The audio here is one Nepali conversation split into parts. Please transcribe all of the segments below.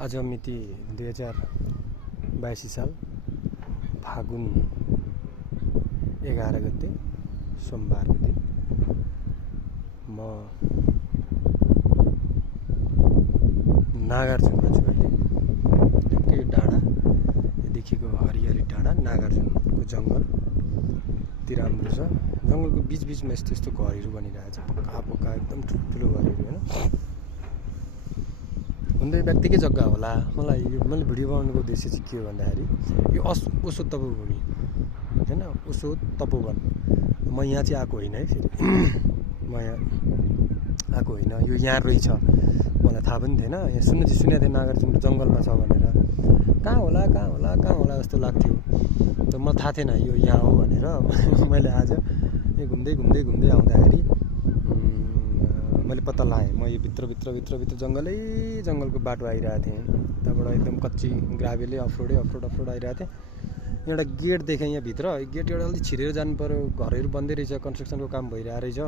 आज मिति 2082 साल फागुन 11 गते सोमबारको दिन म नागार्जुनमा छु अहिले। ठ्याक्कै डाँडा देखिको हरियाली डाँडा नागार्जुनको जङ्गलतिर राम्रो छ। जङ्गलको बिचबिचमा यस्तो यस्तो घरहरू बनिरहेछ, पक्का पक्का एकदम ठुल्ठुलो घरहरू होइन। हुँदै व्यक्तिकै जग्गा होला। मैले भिडियो बनाउनुको उद्देश्य चाहिँ के हो भन्दाखेरि यो ओसो तपोभूमि होइन, ओसो तपोवन। म यहाँ चाहिँ आएको होइन है, फेरि म यहाँ आएको होइन। यो यहाँ रहेछ, मलाई थाहा पनि थिएन। यहाँ सुन्नु चाहिँ सुनेको थिएँ नागार्जुन जङ्गलमा छ भनेर। कहाँ होला जस्तो लाग्थ्यो, तर मलाई थाहा थिएन यो यहाँ हो भनेर। मैले आज घुम्दै आउँदाखेरि मैले पत्ता लगाएँ। म यो भित्र जङ्गलको बाटो आइरहेको थिएँ। त्यहाँबाट एकदम कच्ची ग्राभेलै अफरोड आइरहेको थिएँ। एउटा गेट देखेँ यहाँ भित्र। गेट एउटा अलिक छिरेर जानु पऱ्यो, घरहरू बन्दै रहेछ, कन्स्ट्रक्सनको काम भइरहेको रहेछ।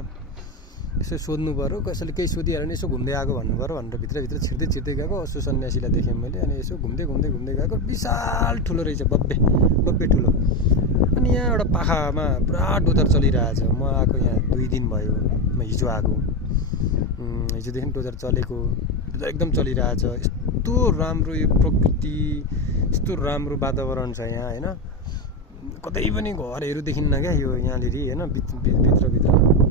यसो सोध्नु पऱ्यो, कसैले केही सोधिहाल्यो भने यसो घुम्दै आएको भन्नु पऱ्यो भनेर भित्र छिर्दै गएको। असो सन्यासीलाई देखेँ मैले। अनि यसो घुम्दै गएको। विशाल ठुलो रहेछ, बब्बे ठुलो। अनि यहाँ एउटा पाखामा पुरा डोजर चलिरहेछ। म आएको यहाँ 2 दिन भयो। म हिजो आएको। हिजोदेखि डोजर चलेको, डोजर एकदम चलिरहेछ। यस्तो राम्रो यो प्रकृति, यस्तो राम्रो वातावरण छ यहाँ होइन। कतै पनि घरहरू देखिन्न क्या यो यहाँनिर होइन। भित्र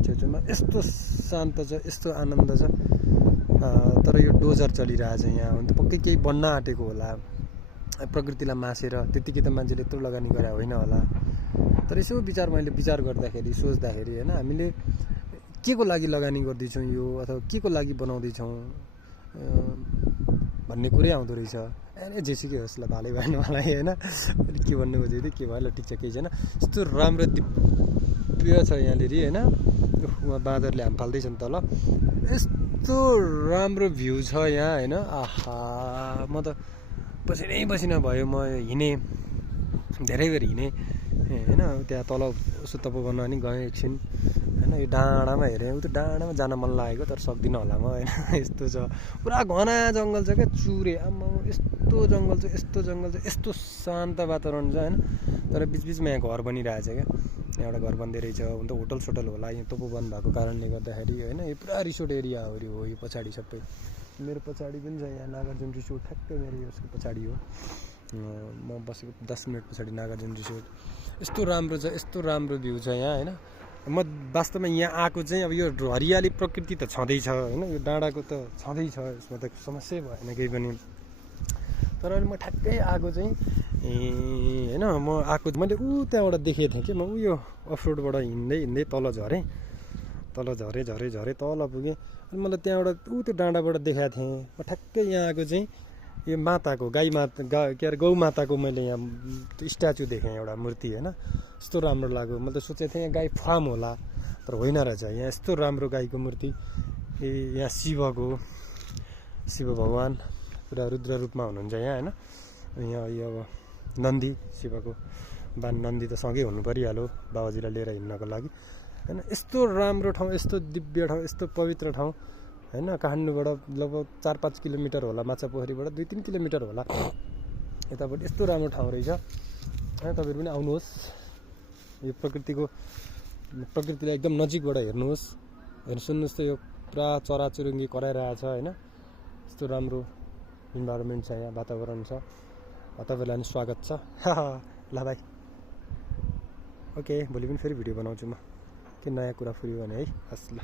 छेउछाउमा यस्तो शान्त छ, यस्तो आनन्द छ। तर यो डोजर चलिरहेछ यहाँ। हुन त पक्कै केही बन्न आँटेको होला, प्रकृतिलाई मासेर। त्यतिकै त मान्छेले यत्रो लगानी गरे होइन होला। तर यसो मैले विचार गर्दाखेरि, सोच्दाखेरि होइन, हामीले के को लागि लगानी गर्दैछौँ यो, अथवा के को लागि बनाउँदैछौँ भन्ने कुरै आउँदो रहेछ। जेसुकै होस् ल, भालै भएन मलाई होइन। के भन्नु खोजेको थिएँ, के भयो ल, ठिक छ, केही छैन। यस्तो राम्रो दिव्य छ यहाँनिर होइन। उहाँ बाँदरले हाम फाल्दैछन् तल। यस्तो राम्रो भ्यू छ यहाँ होइन। आहा, म त पसिना भयो। म हिँडेँ, धेरै बेर हिँडेँ होइन। त्यहाँ तल उसो तपोवनमा पनि गएँ एकछिन होइन। यो डाँडामा हेरेँ, उता डाँडामा जान मन लागेको, तर सक्दिनँ होला म होइन। यस्तो छ, पुरा घना जङ्गल छ क्या, चुरे। आम्मा यस्तो जङ्गल छ, यस्तो शान्त वातावरण छ होइन। तर बिचबिचमा यहाँ घर बनिरहेछ क्या। यहाँ एउटा घर बन्दै रहेछ। हुन त होटल होला यहाँ तपोवन भएको कारणले गर्दाखेरि होइन। यो पुरा रिसोर्ट एरियाहरू हो यो पछाडि सबै। मेरो पछाडि पनि छ यहाँ नागार्जुन रिसोर्ट, ठ्याक्कै मेरो यसको पछाडि हो। म बसेको 10 मिनट पछाडि नागार्जुन रिसोर्ट। यस्तो राम्रो छ, यस्तो राम्रो भ्यू छ यहाँ होइन। म वास्तवमा यहाँ आएको चाहिँ अब यो हरियाली प्रकृति त छँदैछ होइन, यो डाँडाको त छँदैछ, यसमा त समस्या भएन केही पनि। तर अहिले म ठ्याक्कै आएको चाहिँ होइन, म आएको मैले त्यहाँबाट देखेको थिएँ कि म यो अफरोडबाट हिँड्दै तल झरेँ तल पुगेँ। अनि मलाई त्यहाँबाट त्यो डाँडाबाट देखाएको थिएँ। म ठ्याक्कै यहाँ आएको चाहिँ यो माताको गौ माताको मैले यहाँ स्ट्याचु देखेँ, एउटा मूर्ति होइन। यस्तो राम्रो लाग्यो। मैले त सोचेको थिएँ यहाँ गाई फार्म होला, तर होइन रहेछ। यहाँ यस्तो राम्रो गाईको मूर्ति। यहाँ शिव भगवान् पुरा रुद्र रूपमा हुनुहुन्छ यहाँ होइन। यहाँ यो अब नन्दी, शिवको नन्दी त सँगै हुनु परिहाल्यो बाबाजीलाई लिएर हिँड्नको लागि होइन। यस्तो राम्रो ठाउँ, यस्तो दिव्य ठाउँ, यस्तो पवित्र ठाउँ होइन। काठमाडौँबाट लगभग 4-5 किलोमिटर होला, माछापोखरीबाट 2-3 किलोमिटर होला यतापट्टि। यस्तो राम्रो ठाउँ रहेछ होइन। तपाईँहरू पनि आउनुहोस्, यो प्रकृतिलाई एकदम नजिकबाट हेर्नुहोस्। सुन्नुहोस् त, यो पुरा चराचुरुङ्गी कराइरहेछ होइन। यस्तो राम्रो इन्भाइरोमेन्ट छ यहाँ, वातावरण छ। तपाईँहरूलाई पनि स्वागत छ। ल भाइ, ओके, भोलि पनि फेरि भिडियो बनाउँछु म। के नयाँ कुरा फुर्यो भने है। हस् ल।